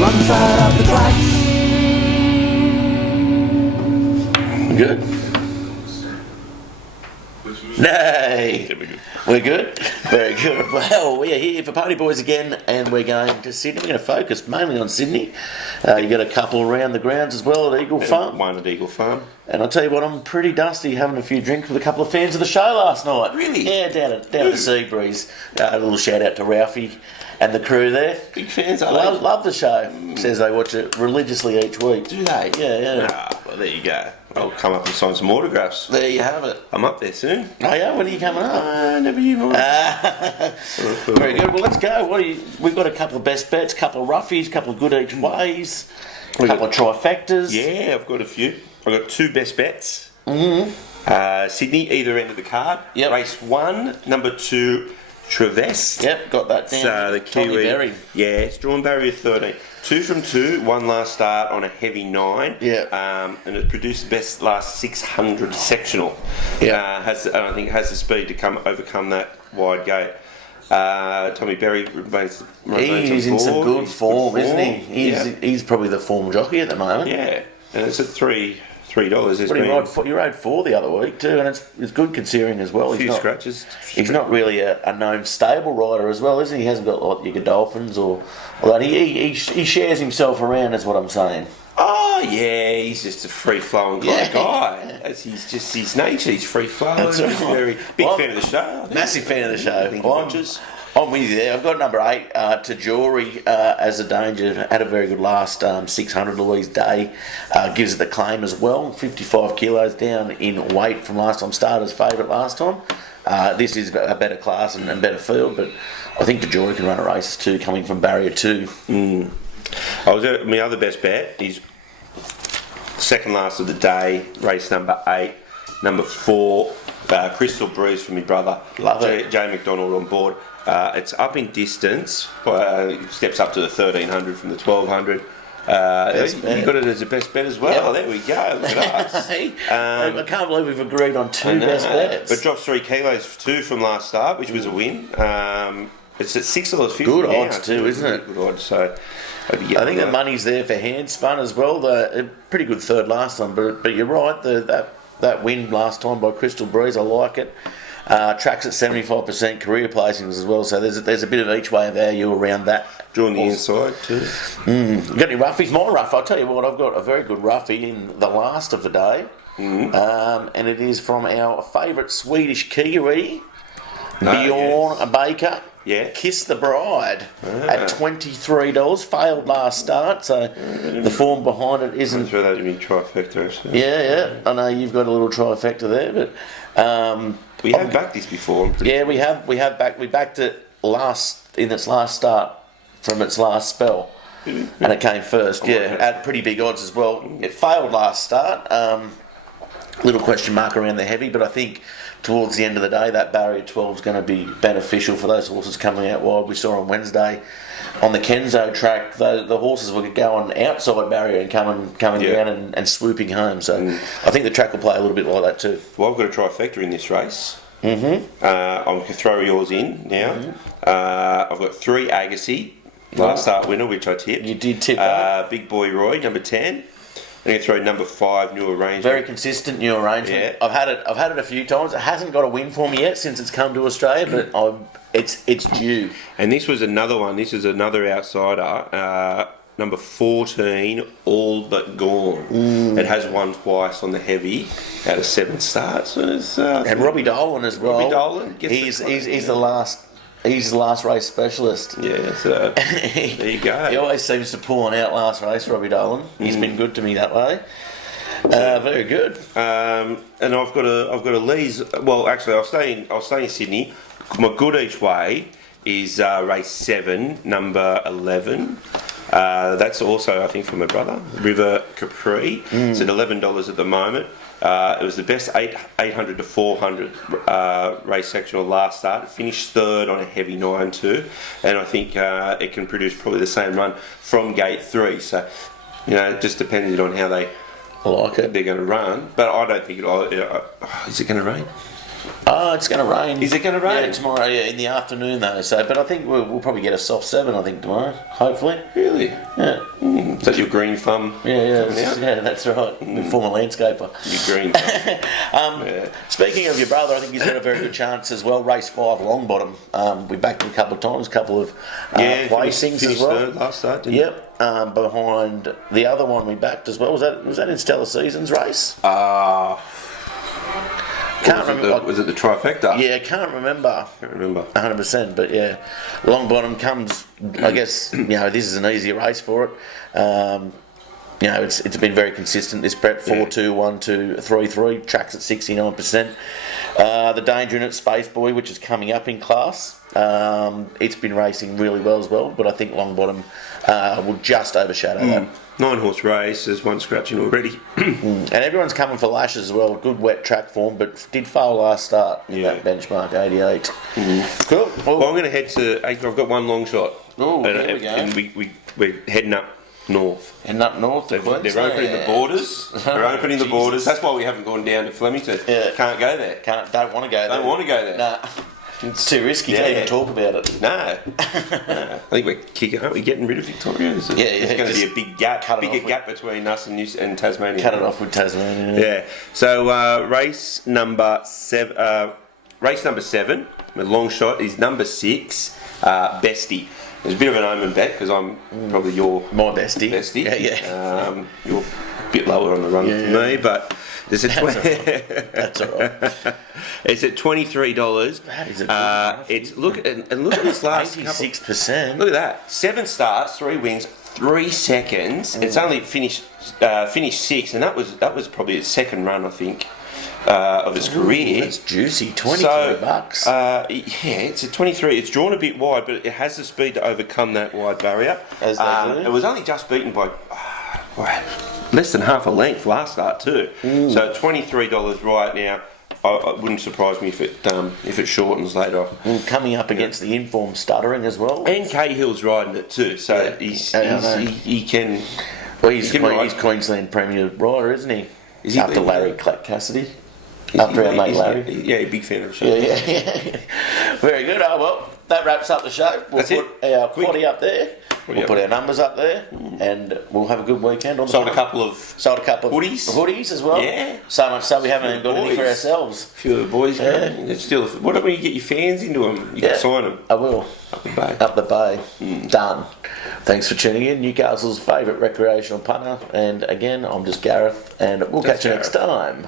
wrong side of the tracks. Good. Nay. We're good. Very good. Well, we are here for Ponyboys again, and we're going to Sydney. We're going to focus mainly on Sydney. You got a couple around the grounds as well at Eagle Farm. One at Eagle Farm. And I'll tell you what, I'm pretty dusty having a few drinks with a couple of fans of the show last night. Really? Yeah, down at the Seabreeze. A little shout out to Ralphie and the crew there. Big fans, are Love the show. Says they watch it religiously each week. Do they? Yeah. Ah, well, there you go. I'll come up and sign some autographs. There you have it. I'm up there soon. Oh yeah, when are you coming up? Never you mind. Very good. Well, let's go. We've got a couple of best bets, a couple of roughies, a couple of good each ways, a couple of trifectas. Yeah, I've got a few. I've got two best bets. Mm-hmm. Sydney, either end of the card. Yep. Race 1, number 2, Traverse. Yep, got that down. So the Kiwi. Berry. Yeah, it's drawn barrier 13. 2 from 2, one last start on a heavy 9. Yeah. And it produced the best last 600 sectional. Yeah. I think it has the speed to overcome that wide gate. Tommy Berry remains He's in some good form, isn't he? He's probably the form jockey at the moment. Yeah, and it's at $3. He rode 4 the other week too, and it's good considering as well. A few scratches. He's not really a known stable rider as well, is he? He hasn't got like your Godolphins or that. He shares himself around, is what I'm saying. Oh yeah, he's just a free flowing guy. He's just his nature. He's free flowing. That's right. He's a very big fan of the show. I think. Massive fan of the show. I think he watches. I'm with you there. I've got number 8, Tajori as a danger. Had a very good last 600. Louise Day gives it the claim as well. 55 kilos down in weight from last time. Starter's favourite last time. This is a better class and better field, but I think Tajori can run a race too, coming from barrier 2. My other best bet is second last of the day, race number 8, number 4, Crystal Breeze for my brother. Love it. Jay McDonald on board. It's up in distance, steps up to the 1300 from the 1200. You got it as a best bet as well. Yep. There we go. Look at us. I can't believe we've agreed on 2 best bets. But dropped 3 kilos too from last start, which was a win. It's at $6.50. Good odds too, isn't it? Good odds. So I think the money's there for Handspun as well. A pretty good third last time, but you're right. That win last time by Crystal Breeze, I like it. Tracks at 75% career placings as well, so there's a bit of each way value around that. Drawing the inside too. You got any roughies? My rough, I'll tell you what, I've got a very good roughie in the last of the day, and it is from our favourite Swedish Kiwi, Bjorn Baker. Yeah. Kiss the Bride at $23. Failed last start, so the form behind it isn't. I'm throw that in your trifecta. Actually. Yeah. I know you've got a little trifecta there, but we have backed this before. We have backed. We backed it in its last start from its last spell, and it came first. At pretty big odds as well. It failed last start. Little question mark around the heavy, but I think towards the end of the day, that barrier 12 is going to be beneficial for those horses coming out wide. We saw on Wednesday on the Kenzo track, the horses were going outside barrier and coming down and swooping home. So I think the track will play a little bit like that too. Well, I've got a trifecta in this race. I'm going to throw yours in now. I've got 3 Agassi, last start winner, which I tipped. You did tip that. Big Boy Roy, number 10. I'm going to throw number 5, New Arrangement. Very consistent New Arrangement. Yeah. I've had it a few times. It hasn't got a win for me yet since it's come to Australia, but it's due. And this was another one. This is another outsider. Number 14, All But Gone. It has won twice on the heavy out of 7 starts. And Robbie Dolan as well. Robbie Dolan. He's the last. He's the last race specialist. Yeah, so there you go. He always seems to pull an out last race, Robbie Dolan. He's been good to me that way. Very good. And I've got a Lee's. Well, actually, I'll stay in Sydney. My good each way is race 7, number 11. That's also, I think, for my brother, River Capri. It's at $11 at the moment. It was the best 800 to 400 race sectional last start. It finished 3rd on a heavy 9-2, and I think it can produce probably the same run from gate 3. So, it just depends on how they're going to run. But I don't think is it going to rain? Oh, it's going to rain. Is it gonna rain? Yeah, tomorrow. Yeah, in the afternoon though. So, but I think we'll probably get a soft 7. I think tomorrow, hopefully. Really? Yeah. Is that your green thumb? Yeah, coming out? yeah, that's right. Former landscaper. Your green thumb. Yeah. Speaking of your brother, I think he's got a very good chance as well. Race 5, Longbottom. We backed him a couple of times, a couple of placings as well. Third last start, didn't Yep, behind the other one we backed as well. Was that in Stellar Seasons race? Can't remember. Was it the trifecta? Yeah, can't remember. Can't remember. 100%, but yeah, Longbottom comes. I guess this is an easier race for it. It's been very consistent. This prep 4-2, 1-2, 3-3 tracks at 69%. The Danger in it, Space Boy, which is coming up in class. It's been racing really well as well, but I think Longbottom will just overshadow that. 9-horse race. There's one scratching already. And everyone's coming for lashes as well. Good wet track form, but did fail last start in that benchmark 88. Cool. Well, I'm going to head to. I've got one long shot. Oh, here we go. And we're heading up north. And up north, They're opening the borders. They're opening the borders. That's why we haven't gone down to Flemington. Yeah. Can't go there. Don't want to go there. Don't want to go there. Nah. It's too risky to even talk about it. No. I think we're kicking. Aren't we getting rid of Victoria? It's going to be a big gap. Bigger gap between us and Tasmania. Cut it off with Tasmania. Yeah. So race number 7. Race number 7. The long shot is number 6. Bestie. It's a bit of an omen bet because I'm probably my bestie. Yeah. You're a bit lower on the run than me, but it's at That's all right. It's at $23. That is a good look at this last 86%. Look at that. 7 starts, 3 wins, 3 seconds. It's only finished 6th, and that was probably its second run, I think, of its career. That's juicy. $23. It's a 23. It's drawn a bit wide, but it has the speed to overcome that wide barrier. As they do. It was only just beaten by less than half a length last start too. So $23 right now. It wouldn't surprise me if it shortens later. Coming up against the informed stuttering as well. And Cahill's riding it too, so he can. Well, he's Queensland Premier rider, isn't he? Is he after Larry Cassidy? After our mate Larry? Yeah, big fan of the show. Yeah. Very good. Oh, well, that wraps up the show. We'll put our quaddy up there. We'll put our numbers up there, and we'll have a a weekend. Sold a couple of hoodies as well. Yeah. So much so we haven't even got any for ourselves. A few of the boys. Yeah. It's still. What about when you get your fans into them? You can sign them. I will. Up the bay. Done. Thanks for tuning in. Newcastle's favourite recreational punter. And again, I'm just Gareth, and we'll catch you next time.